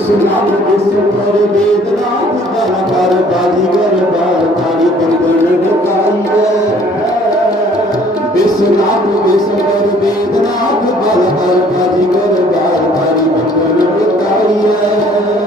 ਇਸ ਨਾਮ ਇਸ ਪਰ ਵੇਦ ਨਾਮ ਕਰ ਕਰ ਬਾਜੀ ਕਰ ਬਾਲ ਤਾਰੀ ਬੰਦਨ ਡਕਾਈਏ ਇਸ ਨਾਮ ਇਸ ਪਰ ਵੇਦ ਨਾਮ ਕਰ ਕਰ ਬਾਜੀ ਕਰ ਬਾਲ ਤਾਰੀ ਬੰਦਨ ਡਕਾਈਏ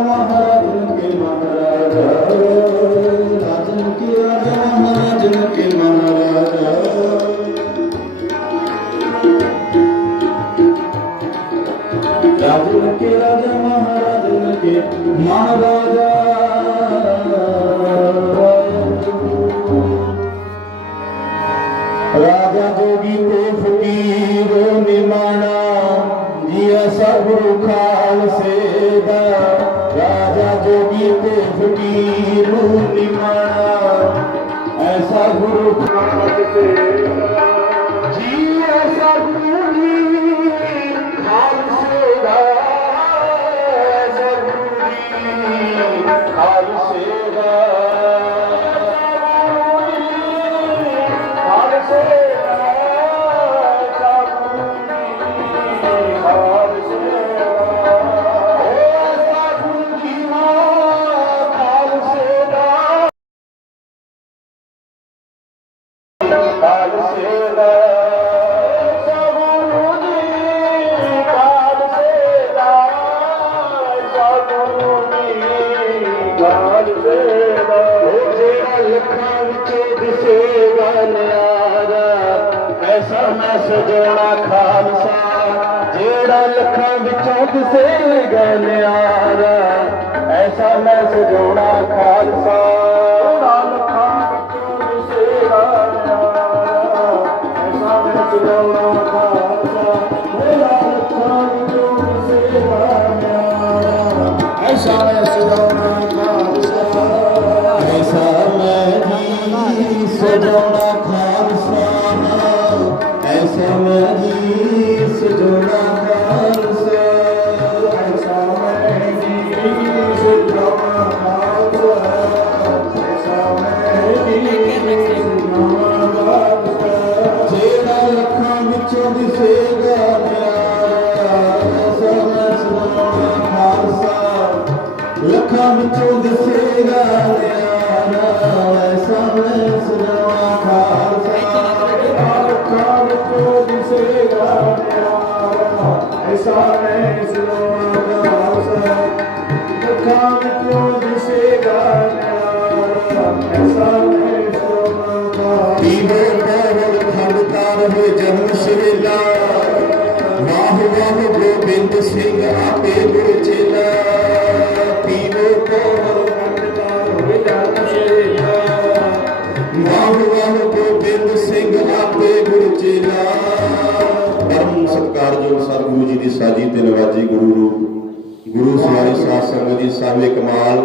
Allah. Guru हाथ से गलियारा ऐसा मैं सजोड़ा खालसा ਸਿੰਘ ਆਪੇ ਗੁਰ ਚੇਲਾ ਸੰਗਤ ਜੀ ਕਮਾਲ।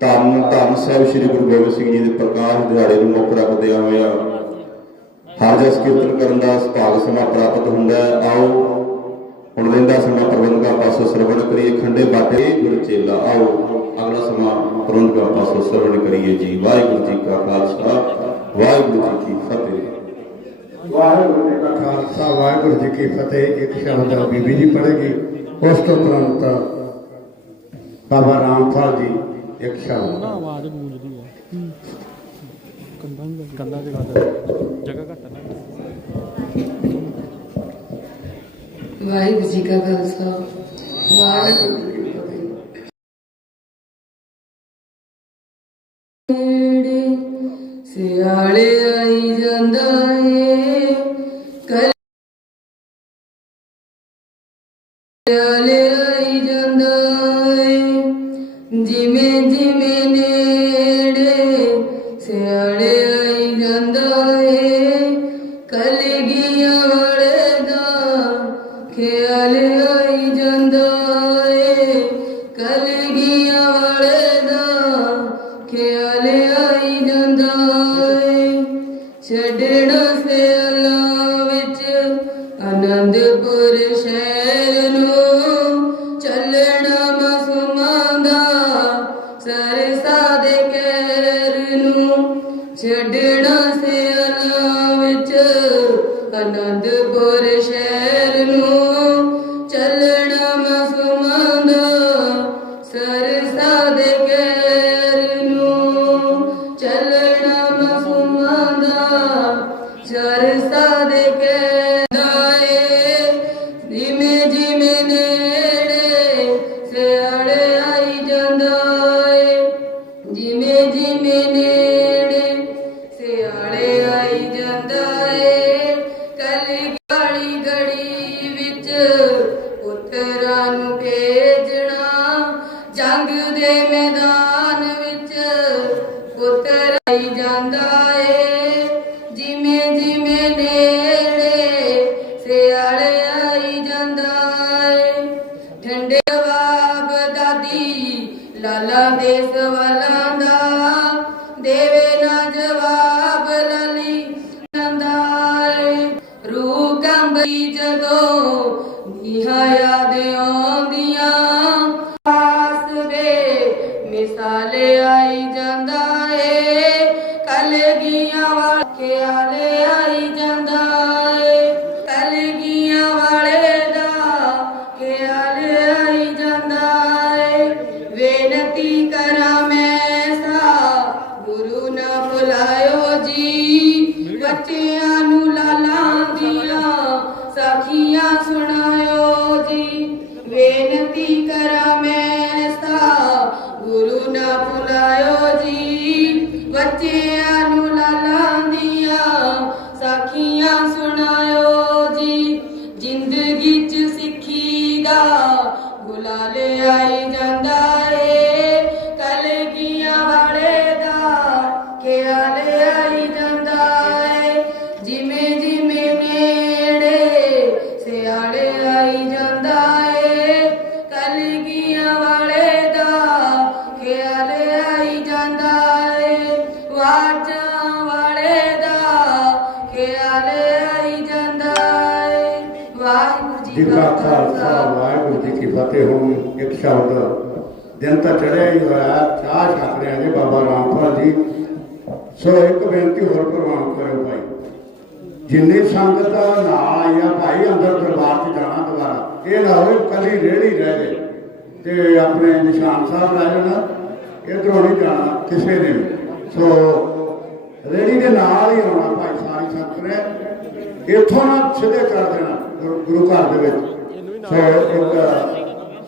ਧੰਨ ਧੰਨ ਸਾਹਿਬ ਸ੍ਰੀ ਗੁਰੂ ਗੋਬਿੰਦ ਸਿੰਘ ਜੀ ਦੇ ਪ੍ਰਕਾਸ਼ ਦਿਹਾੜੇ ਨੂੰ ਮੁੱਖ ਰੱਖਦਿਆਂ ਹੋਇਆ। ਹਰ ਜਸ ਕੀਰਤਨ ਕਰਨ ਦਾ ਸੁਭਾਗ ਸਮਾਂ ਪ੍ਰਾਪਤ ਹੁੰਦਾ ਹੈ। ਆਓ, ਹੁਣ ਲੈਂਦਾ ਸਮਾਂ ਪ੍ਰਬੰਧਕਾਂ ਪਾਸੋਂ ਸਰਵਣ ਕਰੀਏ ਖੰਡੇ ਬਾਟੇ। ਗੁਰ ਚੇਲਾ, ਆਓ, ਅਗਲਾ ਸਮਾਂ ਪ੍ਰਬੰਧਕਾਂ ਪਾਸੋਂ ਸਰਵਣ ਕਰੀਏ ਜੀ। ਵਾਹਿਗੁਰੂ ਜੀ ਕਾ ਖਾਲਸਾ, ਵਾਹਿਗੁਰੂ ਜੀ ਕੀ ਫਤਿਹ। ਵਾਹਿਗੁਰੂ ਜੀ ਕਾ ਖਾਲਸਾ, ਵਾਹਿਗੁਰੂ ਜੀ ਕੀ ਫਤਿਹ। ਇੱਕ ਸ਼ਬਦ ਬੀਬੀ ਜੀ ਪੜ੍ਹੇਗੀ। ਉਸ ਤੋਂ ਤੁਰੰਤ ਬਾਬਾ ਰਾਮਪਾਲ ਜੀ ਇੱਕ ਸ਼ਬਦ ਨਾ ਆਵਾਜ਼ ਗੂੰਜਦੀ ਕੰਧਾਂ ਕੰਧਾਂ ਜਗ੍ਹਾ ਤੇ ਜਗ੍ਹਾ ਘੱਟ ਹੈ ਨਾ। ਵਾਹਿਗੁਰੂ ਜੀ ਕਾ ਖਾਲਸਾ। ਵਾਹਿਗੁਰੂ ਜੀ ਕੀ ਫਤਿਹ। ਸਿਆਲੇ ਆਈ ਜਾਂਦਾ Деми ਛੱਡਣਾ ਸਿਆਲਾਂ ਵਿੱਚ ਅਨੰਦਪੁਰ ਸ਼ਹਿਰ ਨੂੰ। ਨਾ ਜੀ ਬੱਚਿਆਂ ਜੀ ਕਾ ਖਾਲਸਾ ਵਾਹਿਗੁਰੂ ਜੀ ਕੀ ਫਤਿਹ ਹੁਣ ਇੱਕ ਸ਼ਬਦ। ਦਿਨ ਤਾਂ ਚੜਿਆ ਹੀ ਹੋਇਆ, ਚਾਹ ਛਕ ਰਿਆ ਜੀ ਬਾਬਾ ਰਾਮਪਾਲ ਜੀ। ਸੋ ਇੱਕ ਬੇਨਤੀ ਹੋਰ ਪ੍ਰਵਾਨ ਕਰਿਓ ਭਾਈ। ਜਿੰਨੀ ਸੰਗਤ ਨਾਲ ਆਈ ਆ ਭਾਈ, ਅੰਦਰ ਦਰਬਾਰ 'ਚ ਜਾਣਾ ਦੁਬਾਰਾ। ਇਹ ਨਾ ਹੋਵੇ ਕੱਲੀ ਰੇੜੀ ਰਹਿ ਜਾਏ ਤੇ ਆਪਣੇ ਨਿਸ਼ਾਨ ਸਾਹਿਬ ਲੈ ਜਾਣਾ। ਇਧਰੋਂ ਨਹੀਂ ਜਾਣਾ ਕਿਸੇ ਨੇ ਸੋ ਰੇੜੀ ਦੇ ਨਾਲ ਹੀ ਆਉਣਾ ਭਾਈ, ਸਾਰੀ ਸੰਗਤ ਨੇ। ਇੱਥੋਂ ਨਾ ਸਿੱਧੇ ਕਰ ਦੇਣਾ। ਗੁਰੂ ਘਰ ਦੇ ਵਿੱਚ। ਸੋ ਇੱਕ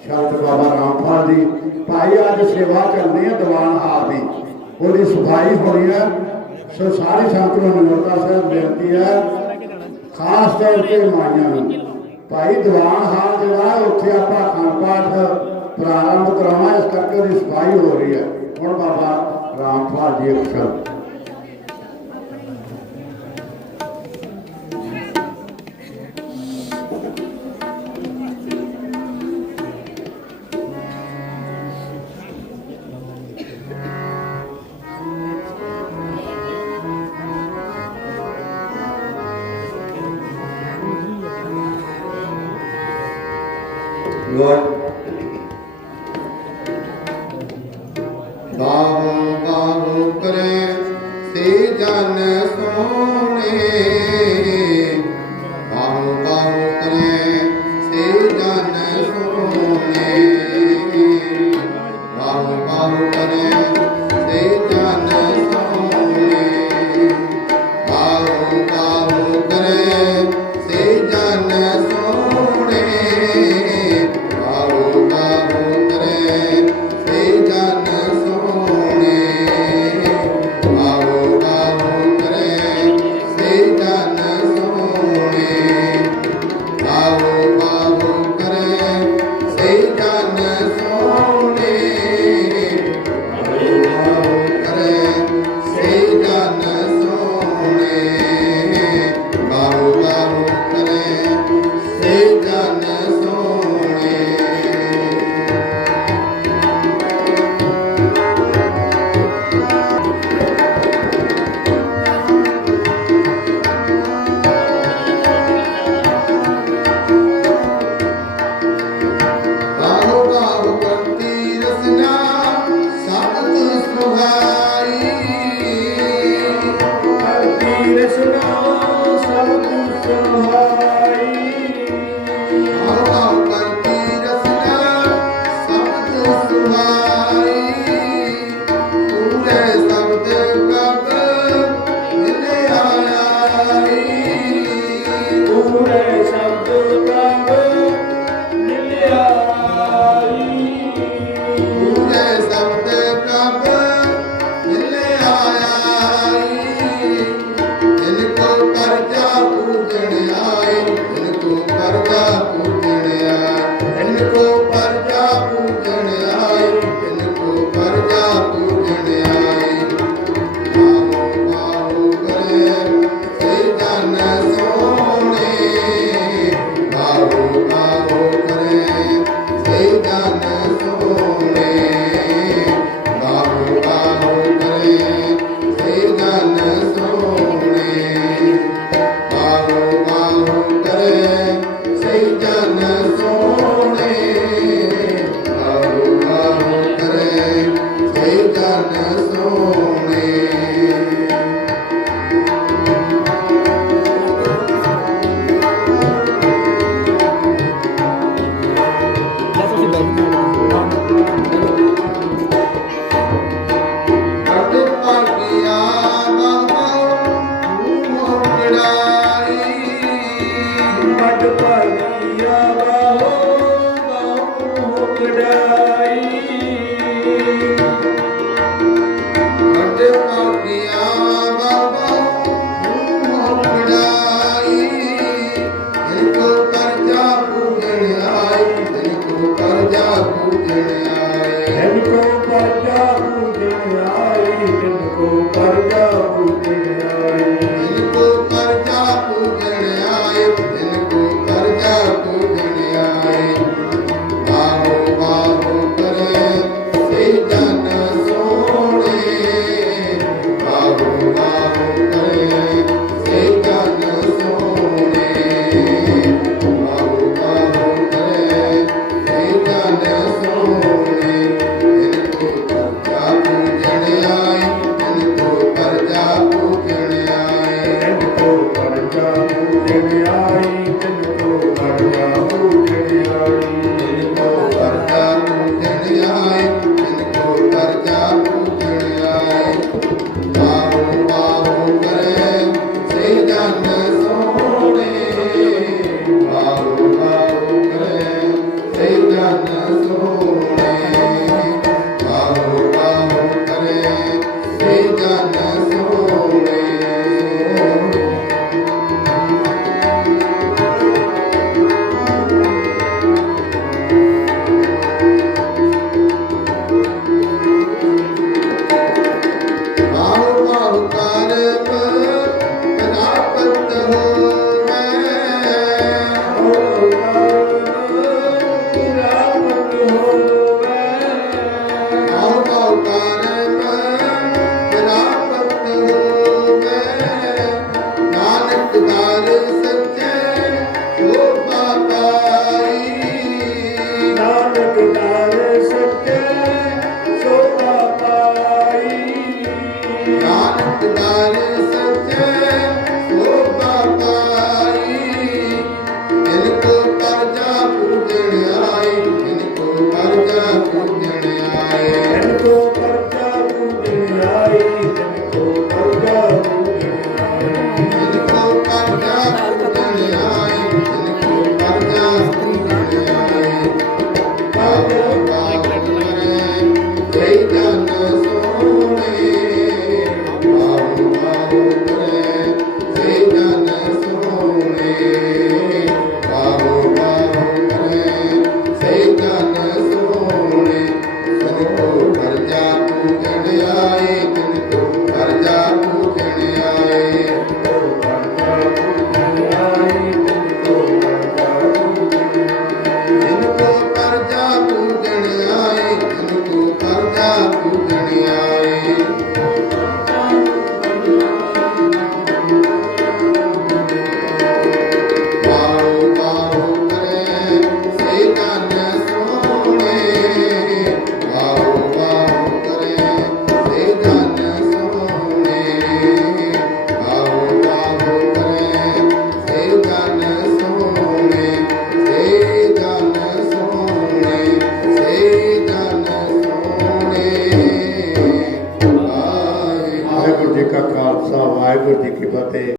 ਸ਼ਬਦ ਬਾਬਾ ਰਾਮਪਾਲ ਜੀ, ਭਾਈ, ਅੱਜ ਸੇਵਾ ਕਰਨੀ ਹੈ ਦੀਵਾਨ ਹਾਲ ਦੀ। ਉਹਦੀ ਸਫ਼ਾਈ ਹੋਣੀ ਹੈ। ਸੋ ਸਾਰੇ ਸੰਤ ਨੂੰ ਨਮਰਤਾ ਸਾਹਿਬ, ਬੇਨਤੀ ਹੈ, ਖਾਸ ਤੌਰ ਤੇ ਮਾਈਆਂ ਨੂੰ, ਭਾਈ, ਦੀਵਾਨ ਹਾਲ ਜਿਹੜਾ ਉੱਥੇ ਆਪਾਂ ਖਾਨ ਪਾਠ ਪ੍ਰਾਰੰਭ ਕਰਾਉਣਾ ਇਸ ਕਰਕੇ ਉਹਦੀ ਸਫ਼ਾਈ ਹੋ ਰਹੀ ਹੈ। ਹੁਣ ਬਾਬਾ ਰਾਮਪਾਲ ਜੀ ਅਕਸਰ ਪੂਜਣ ਆਏ ਗੁਰੂ ਕਰ ਜਾ ਪੂਜਣ ਆਏ। ਹੈ ਗੁਰੂ ਪਰ